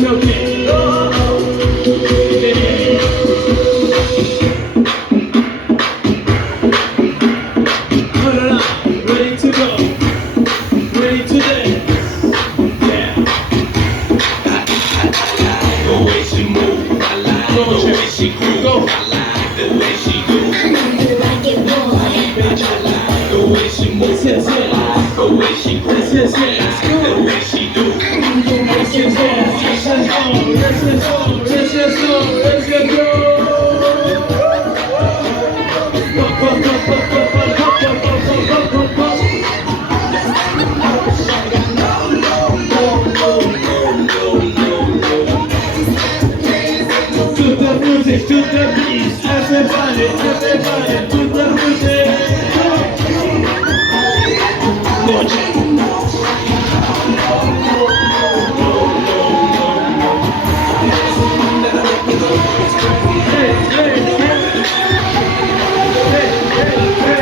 okay. Hold on up. Ready to go. Ready to dance. Yeah. The way she move, I like the way she groove, I like the way she do. The way she move, I like the way she groove, I like the way she do. Let's just go. Let's just go. Let's just go. Let's just go. To the music, to the beat, everybody, everybody, to the music. Hey, hey, hey.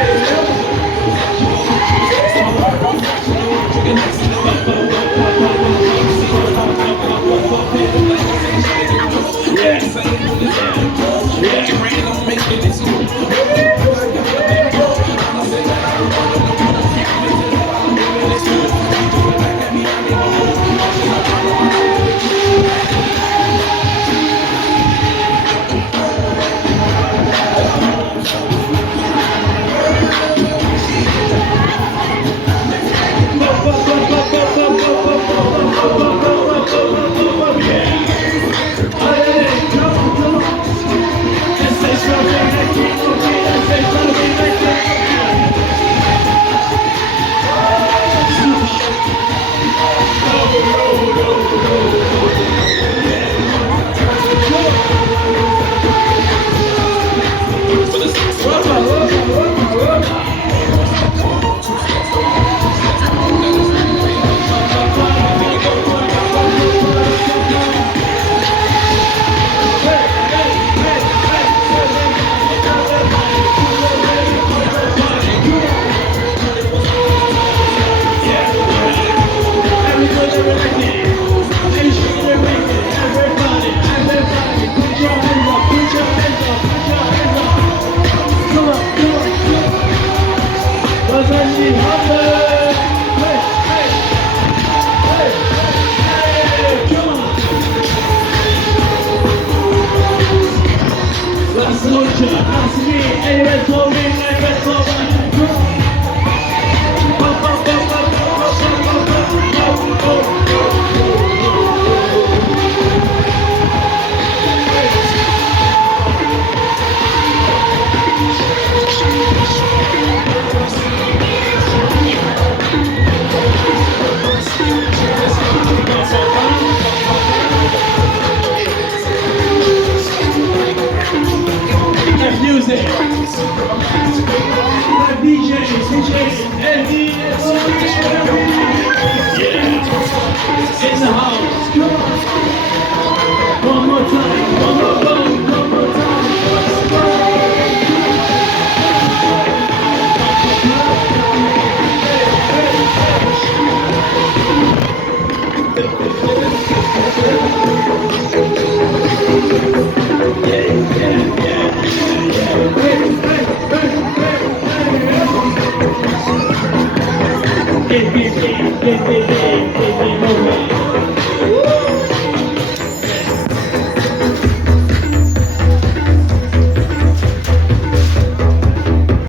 Give me,